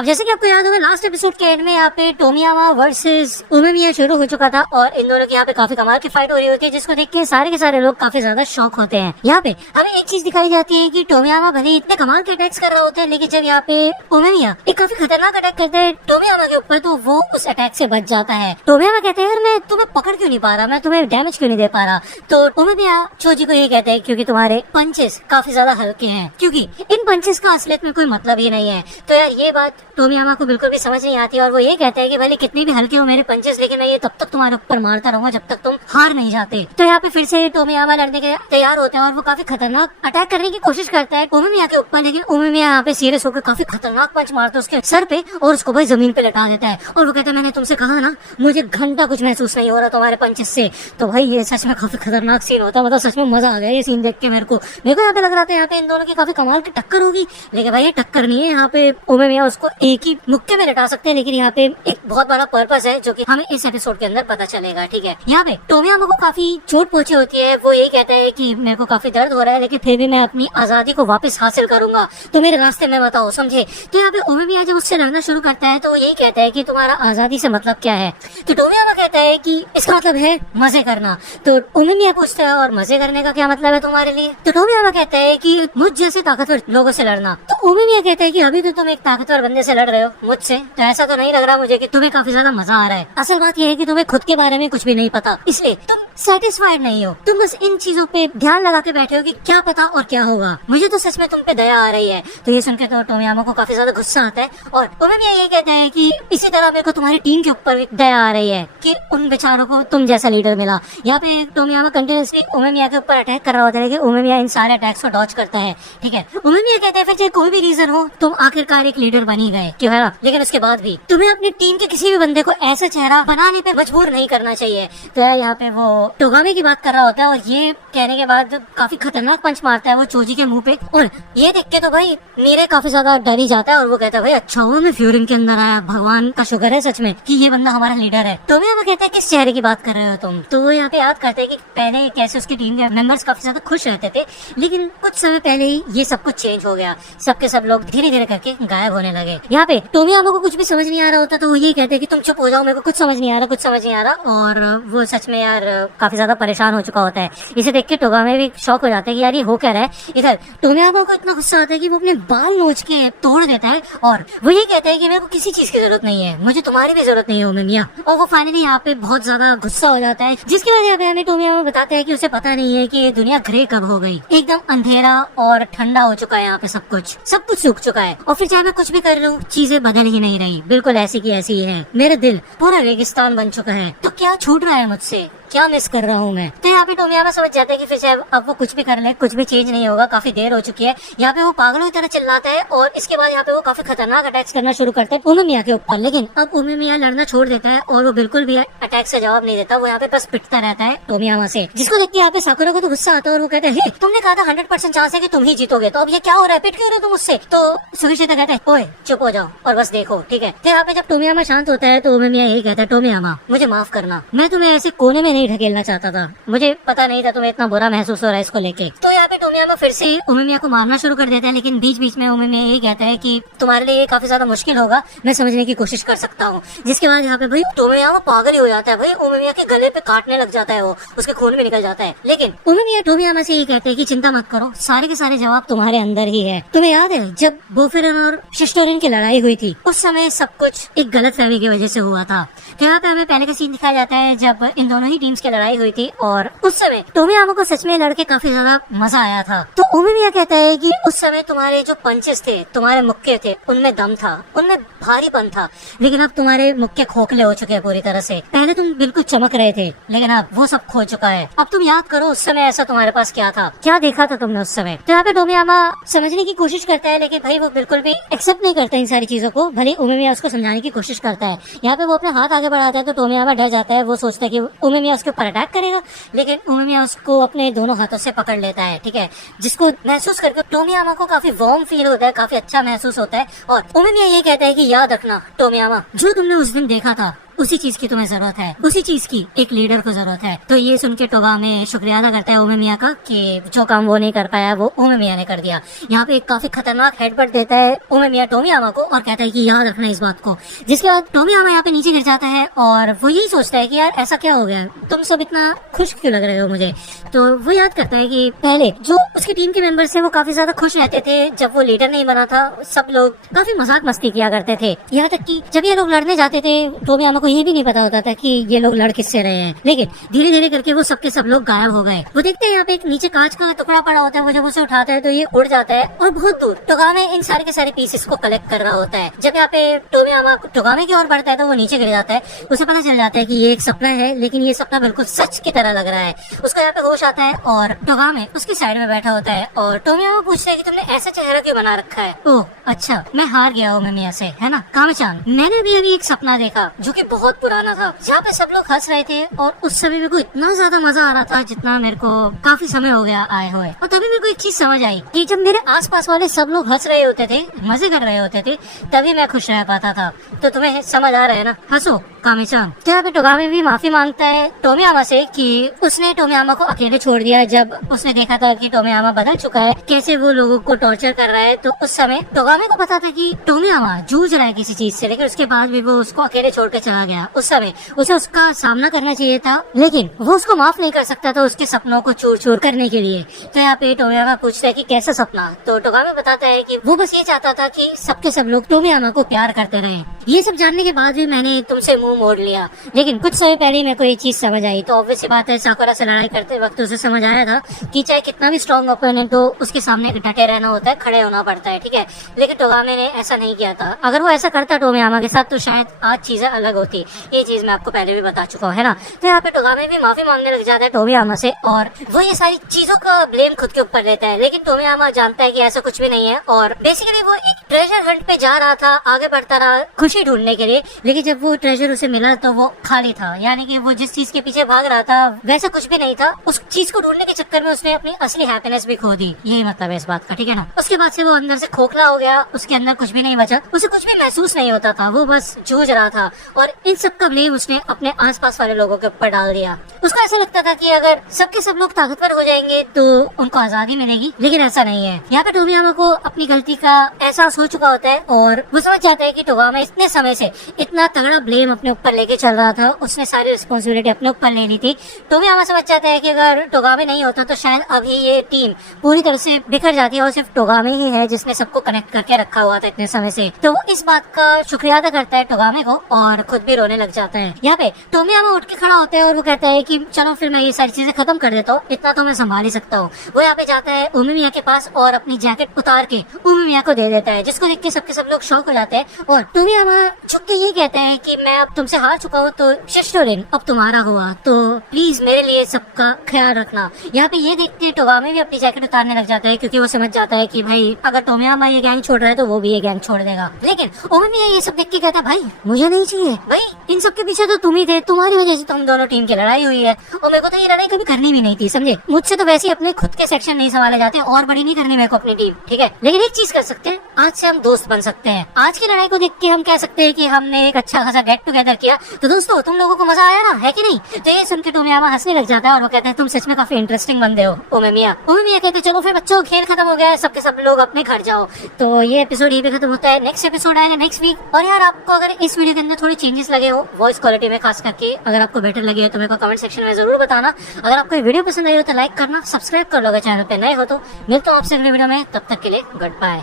अब जैसे कि आपको याद होगा लास्ट एपिसोड के एंड में यहाँ पे टोमियामा वर्सेस उमेमिया शुरू हो चुका था और इन दोनों की यहाँ पे काफी कमाल की फाइट हो रही होती है, जिसको देख के सारे के सारे लोग काफी ज्यादा शॉक होते हैं। यहाँ पे हमें एक चीज दिखाई जाती है कि टोमियामा भले इतने कमाल के अटैक्स कर रहे होते हैं, लेकिन जब यहाँ पे उमेमिया एक काफी खतरनाक अटैक करते हैं टोमियामा के ऊपर, तो वो उस अटैक से बच जाता है। टोमियामा कहते हैं यार मैं तुम्हें पकड़ क्यों नहीं पा रहा, मैं तुम्हें डैमेज क्यों नहीं दे पा रहा। तो उमेमिया चोजी को ये कहते हैं क्योंकि तुम्हारे पंचेस काफी ज्यादा हल्के हैं, क्योंकि इन पंचेस का असलियत में कोई मतलब ही नहीं है। तो यार ये बात टोमियामा को बिल्कुल भी समझ नहीं आती और वो ये कहता है कि भले कितने भी हल्के हो मेरे पंचेस, लेकिन मैं ये तब तक तुम्हारे ऊपर मारता रहूंगा जब तक तुम हार नहीं जाते। तो यहाँ पे फिर से टोमियामा लड़ने के तैयार होते हैं और वो काफी खतरनाक अटैक करने की कोशिश करता है उमेमिया के ऊपर, लेकिन उमेमिया यहाँ पे सीरियस होकर काफी खतरनाक पंच मारता है उसके सर पे और उसको भाई जमीन पे लटा देता है। और वो कहता है मैंने तुमसे कहा ना मुझे घंटा कुछ महसूस नहीं हो रहा तुम्हारे पंचेस से। तो भाई ये सच में काफी खतरनाक सीन होता है, मतलब सच में मजा आ गया ये सीन देख के। मेरे को यहाँ पे लग रहा था यहाँ पे इन दोनों की काफी कमाल की टक्कर होगी, लेकिन भाई ये टक्कर नहीं है। यहाँ पे उमेमिया उसको एक ही मुक्के में लटा सकते हैं, लेकिन यहाँ पे एक बहुत बड़ा पर्पस है जो कि हमें इस एपिसोड के अंदर पता चलेगा। ठीक है, यहाँ पे टोमियामा को काफी चोट पहुंची होती है, वो यही कहता है कि मेरे को काफी दर्द हो रहा है, लेकिन फिर भी मैं अपनी आजादी को वापस हासिल करूंगा, तो मेरे रास्ते में बताओ, समझे। तो यहाँ पे उमेमिया जब उससे लड़ना शुरू करता है तो वो यही कहता है कि तुम्हारा आजादी से मतलब क्या है। तो टोमियामा कहता है कि इसका मतलब है मजे करना। तो उमेमिया पूछता है और मजे करने का क्या मतलब है तुम्हारे लिए। तो टोमियामा कहता है कि मुझ जैसे ताकतवर लोगों से लड़ना। तो उमेमिया कहता है कि अभी तो तुम एक ताकतवर बंदे से लड़ रहे हो मुझसे, तो ऐसा तो नहीं लग रहा मुझे कि तुम्हें काफी ज्यादा मजा आ रहा है। असल बात यह है कि तुम्हें खुद के बारे में कुछ भी नहीं पता, इसलिए तुम सेटिस्फाइड नहीं हो, तुम बस इन चीजों पे ध्यान लगा के बैठे हो कि क्या पता और क्या होगा। मुझे तो सच में तुम पे दया आ रही है। तो ये सुनकर तो टोमियामा को काफी ज्यादा गुस्सा आता है और उमेमिया ये कहता है कि इसी तरह मेरे को तुम्हारी टीम के ऊपर दया आ रही है कि उन बेचारों को तुम जैसा लीडर मिला। यहाँ पे टोमियामा कंटिन्यूसली उमेमिया के ऊपर अटैक कर रहा होता है, लेकिन उमेमिया इन सारे अटैक्स को डॉज करता है। ठीक है, उमेमिया कहते हैं फिर चाहे कोई भी रीजन हो तुम आखिरकार एक लीडर बन ही गए, क्यों है ना, लेकिन उसके बाद भी तुम्हें अपनी टीम के किसी भी बंदे को ऐसा चेहरा बनाने पे मजबूर नहीं करना चाहिए। तो यहाँ पे वो टोगामी की बात कर रहा होता है और ये कहने के बाद काफी खतरनाक पंच मारता है वो चोजी के मुंह पे, और ये देख के तो भाई मीरे काफी ज्यादा डर ही जाता है और वो कहता है भाई अच्छा हुआ मैं फ्यूरिन के अंदर आया, भगवान का शुक्र है सच में कि ये बंदा हमारा लीडर है। तो मैं कहता है किस चेहरे की बात कर रहे हो तुम। तो वो यहाँ पे याद करते हैं कि पहले कैसे उसकी टीम के मेंबर्स काफी ज्यादा खुश रहते थे, लेकिन कुछ समय पहले ही ये सब कुछ चेंज हो गया, सबके सब लोग धीरे धीरे करके गायब होने लगे। यहाँ पे टोमियामा को कुछ भी समझ नहीं आ रहा होता, तो वो ये कहते हैं कि तुम चुप हो जाओ, मेरे को कुछ समझ नहीं आ रहा, कुछ समझ नहीं आ रहा। और वो सच में यार काफी ज्यादा परेशान हो चुका होता है। इसे देख के टोगामे भी शौक हो जाता है कि यार ये हो क्या रहा है। इधर टोमियामा को इतना गुस्सा आता है कि वो अपने बाल नोच के तोड़ देता है और वो ये कहता है कि मेरे को किसी चीज की जरूरत नहीं है, मुझे तुम्हारी भी जरूरत नहीं है उमेमिया। और वो फाइनली यहाँ पे बहुत ज्यादा गुस्सा हो जाता है, जिसकी वजह पे हमें टोमियामा बताते हैं कि उसे पता नहीं है कि ये दुनिया ग्रे कब हो गई, एकदम अंधेरा और ठंडा हो चुका है यहाँ पे, सब कुछ सूख चुका है और फिर चाहे मैं कुछ भी कर लूँ चीजें बदल ही नहीं रही, बिल्कुल ऐसी की ऐसी है। मेरा दिल पूरा रेगिस्तान बन चुका है, तो क्या छूट रहा है मुझसे, क्या मिस कर रहा हूँ मैं। तो यहाँ पे टोमियामा समझ जाता है कि फिर चाहे अब वो कुछ भी कर ले कुछ भी चेंज नहीं होगा, काफी देर हो चुकी है। यहाँ पे वो पागलों की तरह चिल्लाता है और इसके बाद यहाँ पे वो काफी खतरनाक अटैक्स करना शुरू करता है उमेमिया के ऊपर, लेकिन अब उमेमिया लड़ना छोड़ देता है और वो बिल्कुल भी अटैक से जवाब नहीं देता, वो यहाँ पे बस पिटता रहता है टोमियामा से, जिसको देख के यहाँ पे साकुरा को तो गुस्सा आता है और वो कहता है तुमने कहा था 100% चांस है कि तुम ही जीतोगे, तो अब ये क्या हो रहा है, पिट क्यों रहे हो तुम मुझसे। तो सुगिशिता कहता है ओए चुप हो जाओ और बस देखो, ठीक है। तो यहाँ पे जब टोमियामा शांत होता है तो उमेमिया यही कहता है टोमियामा मुझे माफ करना, मैं तुम्हें ऐसे कोने में नहीं ढकेलना चाहता था, मुझे पता नहीं था तुम्हें इतना बुरा महसूस हो रहा है इसको लेके। तो यहाँ पे टोमियामा फिर से उमेमिया को मारना शुरू कर देता है, लेकिन बीच बीच में उमेमिया ये कहता है कि तुम्हारे लिए ये काफी ज्यादा मुश्किल होगा, मैं समझने की कोशिश कर सकता हूँ। जिसके बाद यहाँ पे भाई टोमियामा पागल ही हो जाता है, भाई उमेमिया के गले पे काटने लग जाता है, वो उसके खून में निकल जाता है। लेकिन उमेमिया टोमियामा से ये कहते हैं कि चिंता मत करो, सारे के सारे जवाब तुम्हारे अंदर ही है। तुम्हें याद है जब बोफेरन और शिस्टोरिन की लड़ाई हुई थी उस समय सब कुछ एक गलत फहमी की वजह से हुआ था। तो यहाँ पे हमें पहले का सीन दिखाया जाता है जब इन दोनों ही टीम्स की लड़ाई हुई थी और उस समय टोमियामा को सच में लड़के काफी ज्यादा मजा आया था। तो उमेमिया कहता है कि उस समय तुम्हारे जो पंचेस थे, तुम्हारे मुक्के थे, उनमें दम था, उनमें भारीपन था, लेकिन अब तुम्हारे मुक्के खोखले हो चुके हैं पूरी तरह से। पहले तुम बिल्कुल चमक रहे थे, लेकिन अब वो सब खो चुका है। अब तुम याद करो उस समय ऐसा तुम्हारे पास क्या था, क्या देखा था तुमने उस समय। तो यहाँ पे टोमियामा समझने की कोशिश करता है, लेकिन भाई वो बिल्कुल भी एक्सेप्ट नहीं करता इन सारी चीजों को, भले उमेमिया उसको समझाने की कोशिश करता है। यहाँ पे वो अपने हाथ आगे बढ़ाता है तो टोमियामा डर जाता है, वो सोचता है कि उमेमिया उसके ऊपर अटैक करेगा, लेकिन उमेमिया उसको अपने दोनों हाथों से पकड़ लेता है। ठीक है, जिसको महसूस करके टोमियामा को काफी वार्म फील होता है, काफी अच्छा महसूस होता है। और उमेमिया ये कहता है कि याद रखना टोमियामा, जो तुमने उस दिन देखा था उसी चीज की तुम्हें जरूरत है, उसी चीज की एक लीडर को जरूरत है। तो ये सुन के टोगामे शुक्रिया अदा करता है उमेमिया का कि जो काम वो नहीं कर पाया वो उमेमिया ने कर दिया। यहाँ पे एक काफी खतरनाक हेडबट देता है उमेमिया टोमियामा को और कहता है कि याद रखना इस बात को। जिसके बाद टोमियामा यहाँ पे नीचे गिर जाता है और वो यही सोचता है कि यार ऐसा क्या हो गया, तुम सब इतना खुश क्यों लग रहे हो मुझे। तो वो याद करता है कि पहले जो उसकी टीम के मेंबर्स थे वो काफी ज्यादा खुश रहते थे जब वो लीडर नहीं बना था, सब लोग काफी मजाक मस्ती किया करते थे। यहाँ तक कि जब ये लोग लड़ने जाते थे टोमियामा को ये भी नहीं पता होता था कि ये लोग लड़ किससे रहे हैं। लेकिन धीरे धीरे करके वो सबके सब लोग गायब हो गए। वो देखते हैं यहाँ पे एक नीचे कांच का टुकड़ा पड़ा होता है, वो जब उसे उठाता है तो ये उड़ जाता है और बहुत दूर टोगामे इन सारे के सारे पीसेस को कलेक्ट कर रहा होता है। जब यहाँ पे टोमियामा टोगामे की ओर बढ़ता है तो वो नीचे गिर जाता है। उसे पता चल जाता है कि ये एक सपना है, लेकिन ये सपना बिल्कुल सच की तरह लग रहा है। उसको यहाँ पे होश आता है और टोगामे उसकी साइड में बैठा होता है और टोमियामा पूछता है कि तुमने ऐसा चेहरा क्यों बना रखा है। ओह अच्छा, मैं हार गया हूँ उमेमिया से, है ना कामे-चान। मैंने भी अभी एक सपना देखा जो कि बहुत पुराना था, जहाँ पे सब लोग हंस रहे थे और उस समय मेरे को इतना ज्यादा मजा आ रहा था जितना मेरे को काफी समय हो गया आए हुए। और तभी मेरे को एक चीज समझ आई कि जब मेरे आसपास वाले सब लोग हंस रहे होते थे, मजे कर रहे होते थे, तभी मैं खुश रह पाता था। तो तुम्हें समझ आ रहा है ना, हंसो कामे-चान। तो यहाँ पे टोगामे भी माफी मांगता है टोमियामा से कि उसने टोमियामा को अकेले छोड़ दिया जब उसने देखा था कि टोमियामा बदल चुका है, कैसे वो लोगों को टॉर्चर कर रहा है। तो उस समय टोगामे को पता था कि टोमियामा जूझ रहा है किसी चीज से, लेकिन उसके बाद भी वो उसको अकेले छोड़ के चला गया। उस समय उसे उसका सामना करना चाहिए था, लेकिन वो उसको माफ नहीं कर सकता था उसके सपनों को चूर चूर करने के लिए। तो यहाँ पे टोमियामा पूछता है कि कैसा सपना। तो टोगामे बताता है कि वो बस ये चाहता था कि सबके सब लोग टोमियामा को प्यार करते रहे। ये सब जानने के बाद भी मैंने तुमसे मुंह मोड़ लिया, लेकिन कुछ समय पहले मेरे को ये चीज समझ आई। तो ऑब्वियस बात है, साकुरा से लड़ाई करते वक्त उसे समझ आया था कि चाहे कितना भी स्ट्रॉन्ग ओपोनेंट हो उसके सामने डटे रहना होता है, खड़े होना पड़ता है, ठीक है। लेकिन टोगामे ने ऐसा नहीं किया था। अगर वो ऐसा करता टोमियामा के साथ तो शायद आज चीजें अलग होती। ये चीज मैं आपको पहले भी बता चुका हूँ, है ना। तो यहाँ पे टोगामे भी माफी मांगने लग जाता है टोमियामा से और वो ये सारी चीजों का ब्लेम खुद के ऊपर लेता है। लेकिन टोमियामा जानता है कि ऐसा कुछ भी नहीं है और बेसिकली वो एक ट्रेजर हंट पे जा रहा था, आगे बढ़ता रहा खुशी ढूंढने के लिए। लेकिन जब वो ट्रेजर उसे मिला तो वो खाली था, यानी कि वो जिस चीज के पीछे भाग रहा था वैसा कुछ भी नहीं था। उस चीज को ढूंढने के चक्कर में उसने अपनी असली हैप्पीनेस भी खो दी। यही मतलब है इस बात का, ठीक है ना। उसके बाद से वो अंदर से खोखला हो गया, उसके अंदर कुछ भी नहीं बचा, उसे कुछ भी महसूस नहीं होता था, वो बस जूझ रहा था और इन सब का ब्लेम उसने अपने आसपास वाले लोगों के ऊपर डाल दिया। उसको ऐसा लगता था कि अगर सबके सब लोग ताकतवर हो जाएंगे तो उनको आजादी मिलेगी, लेकिन ऐसा नहीं है। यहाँ पे टोमियामा को अपनी गलती का एहसास हो चुका होता है और वो समझ जाता है कि टोगामे इतने समय से इतना तगड़ा ब्लेम अपने ऊपर लेके चल रहा था, उसने सारी रिस्पॉन्सिबिलिटी अपने ऊपर ले ली थी। टोमियामा समझ जाता है कि अगर टोगामे नहीं होता तो शायद अभी ये टीम पूरी तरह से बिखर जाती है और सिर्फ टोगामे ही है जिसने सबको कनेक्ट करके रखा हुआ था इतने समय से। तो वो इस बात का शुक्रिया अदा करता है टोगामे को और खुद भी रोने लग जाता है। यहाँ पे टोमियामा उठ के खड़ा होता है और वो कहता है कि चलो फिर मैं ये सारी चीजें खत्म कर देता हूँ, इतना तो मैं संभाल ही सकता हूँ। वो यहाँ पे जाता है उमेमिया के पास और अपनी जैकेट उतार के उमेमिया को दे देता है, जिसको देख के सबके सब लोग शॉक हो जाते हैं और टोमियामा झुक के ये कहते हैं कि मैं अब तुमसे हार चुका हूँ, तो शिश्तोरिन अब तुम्हारा हुआ, तो प्लीज मेरे लिए सबका ख्याल रखना। यहाँ पे ये देखते हैं टोगामे भी अपनी जैकेट उतारने लग जाता है, क्योंकि वो समझ जाता है कि भाई अगर टोमियामा ये गैंग छोड़ रहा है तो वो भी ये गैंग छोड़ देगा। लेकिन उमेमिया ये सब देख के कहता है भाई मुझे नहीं चाहिए, भाई इन सब के पीछे तो तुम ही थे, तुम्हारी वजह से तुम दोनों टीम की लड़ाई हुई है और मेरे को तो ये लड़ाई कभी करनी भी नहीं थी, समझे। मुझसे तो वैसे ही अपने खुद के सेक्शन नहीं संभाले जाते और बड़ी नहीं करनी मेरे को अपनी टीम, ठीक है। लेकिन एक चीज कर सकते हैं, आज से हम दोस्त बन सकते हैं। आज की लड़ाई को देख के हम कह सकते हैं कि हमने एक अच्छा खासा गेट टुगेदर किया। तो दोस्तों तुम लोगों को मजा आया ना, है कि नहीं। तो ये सुन के टोमियामा हंसने लग जाता है और वो कहते हैं तुम सच में काफी इंटरेस्टिंग बंदे हो उमेमिया। उमेमिया कहते हैं चलो फिर बच्चों खेल खत्म हो गया है, सबके सब लोग अपने घर जाओ। तो ये एपिसोड यहीं पे खत्म होता है, नेक्स्ट एपिसोड आएगा नेक्स्ट वीक। और यार आपको अगर इस वीडियो के अंदर थोड़ी चेंजेस लगे हो वॉइस क्वालिटी में खास करके, अगर आपको बेटर लगे हो तो मेरे को कमेंट सेक्शन में जरूर बताना। अगर आपको ये वीडियो पसंद आई हो तो लाइक करना, सब्सक्राइब कर लो अगर चैनल पे नए हो तो। मिलता हूँ आपसे अगले वीडियो में, तब तक के लिए गुड बाय।